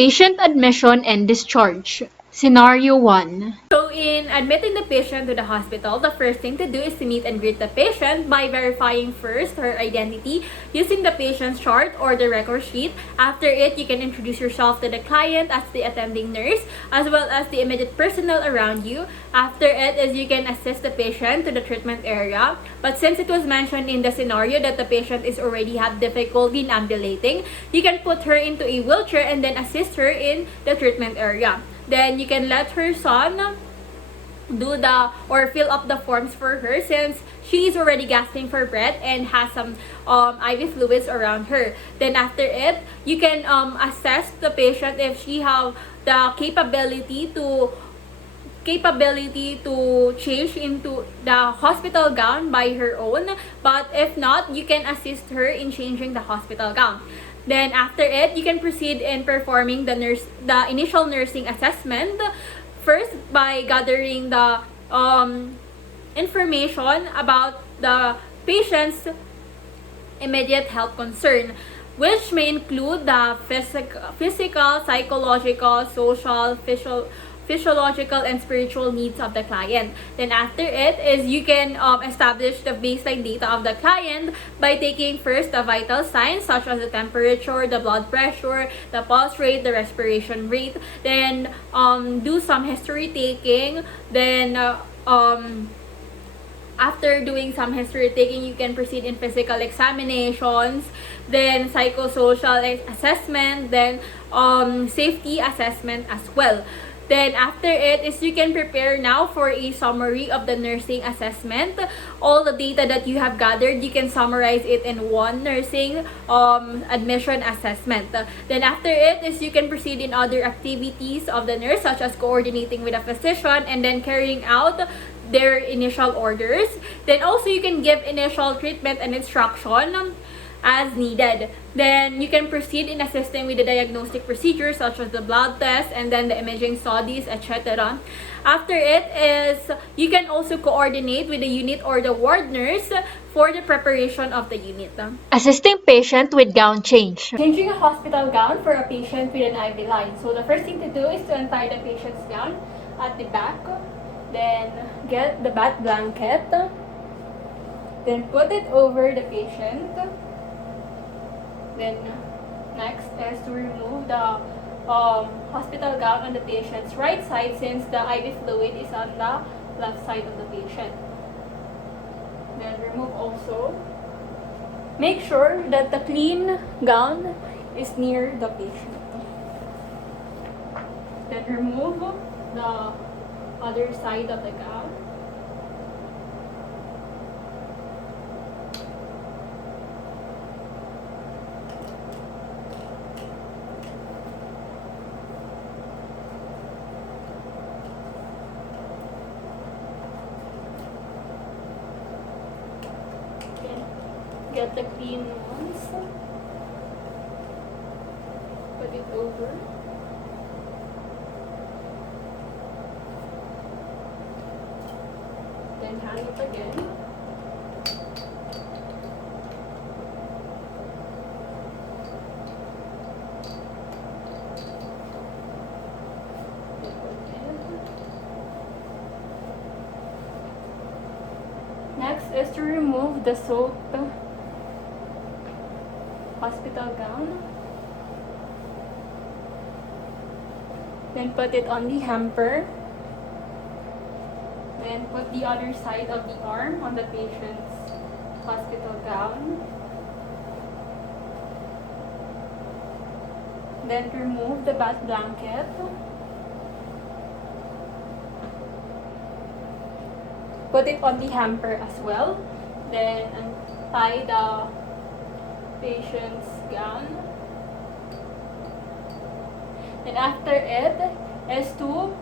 Patient admission and discharge. Scenario 1. So in admitting the patient to the hospital, the first thing to do is to meet and greet the patient by verifying first her identity using the patient's chart or the record sheet. After it, you can introduce yourself to the client as the attending nurse as well as the immediate personnel around you. After it is you can assist the patient to the treatment area. But since it was mentioned in the scenario that the patient is already have difficulty in ambulating, you can put her into a wheelchair and then assist her in the treatment area. Then you can let her son do the or fill up the forms for her since she is already gasping for breath and has some IV fluids around her. Then after it, you can assess the patient if she have the capability to change into the hospital gown by her own, but if not, you can assist her in changing the hospital gown. Then after it, you can proceed in performing the initial nursing assessment first by gathering the information about the patient's immediate health concern, which may include the physical, psychological, social, physiological, and spiritual needs of the client. Then after it is you can establish the baseline data of the client by taking first the vital signs such as the temperature, the blood pressure, the pulse rate, the respiration rate. Then do some history taking. Then after doing some history taking, you can proceed in physical examinations, then psychosocial assessment, then safety assessment as well. Then after it is you can prepare now for a summary of the nursing assessment. All the data that you have gathered, you can summarize it in one nursing admission assessment. Then after it is you can proceed in other activities of the nurse such as coordinating with a physician and then carrying out their initial orders. Then also you can give initial treatment and instruction as needed. Then you can proceed in assisting with the diagnostic procedures such as the blood test and then the imaging studies, etc. After it is you can also coordinate with the unit or the ward nurse for the preparation of the unit. Assisting patient with gown change. Changing a hospital gown for a patient with an IV line. So the first thing to do is to untie the patient's gown at the back. Then get the bath blanket. Then put it over the patient. Then next is to remove the hospital gown on the patient's right side since the IV fluid is on the left side of the patient. Then remove also. Make sure that the clean gown is near the patient. Then remove the other side of the gown. Get the clean ones, put it over, then hang it again. Next is to remove the soaked hospital gown. Then put it on the hamper. Then put the other side of the arm on the patient's hospital gown. Then remove the bath blanket. Put it on the hamper as well. Then untie the patient's gown. And after it is to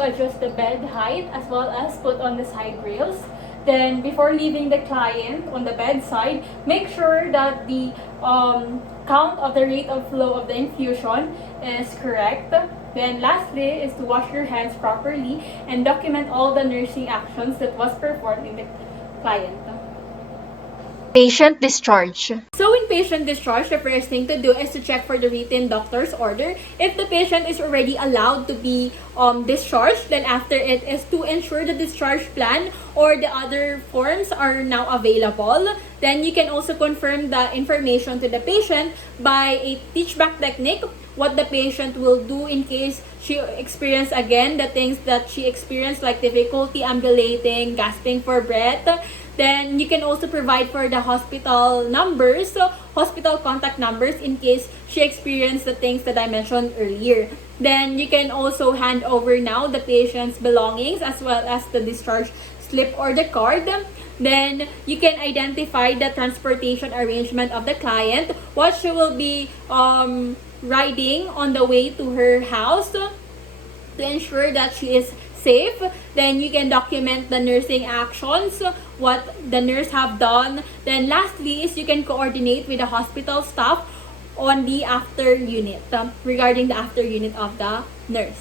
adjust the bed height as well as put on the side rails. Then before leaving the client on the bedside, make sure that the count of the rate of flow of the infusion is correct. Then lastly is to wash your hands properly and document all the nursing actions that was performed in the client. Patient discharge. So in patient discharge, the first thing to do is to check for the written doctor's order. If the patient is already allowed to be discharged, then after it is to ensure the discharge plan or the other forms are now available. Then you can also confirm the information to the patient by a teach back technique, what the patient will do in case she experience again the things that she experienced, like difficulty ambulating, gasping for breath. Then you can also provide for the hospital numbers, so hospital contact numbers in case she experienced the things that I mentioned earlier. Then you can also hand over now the patient's belongings as well as the discharge slip or the card. Then you can identify the transportation arrangement of the client, what she will be riding on the way to her house to ensure that she is safe. Then you can document the nursing actions, what the nurse have done. Then lastly is you can coordinate with the hospital staff on the after unit, regarding the after unit of the nurse.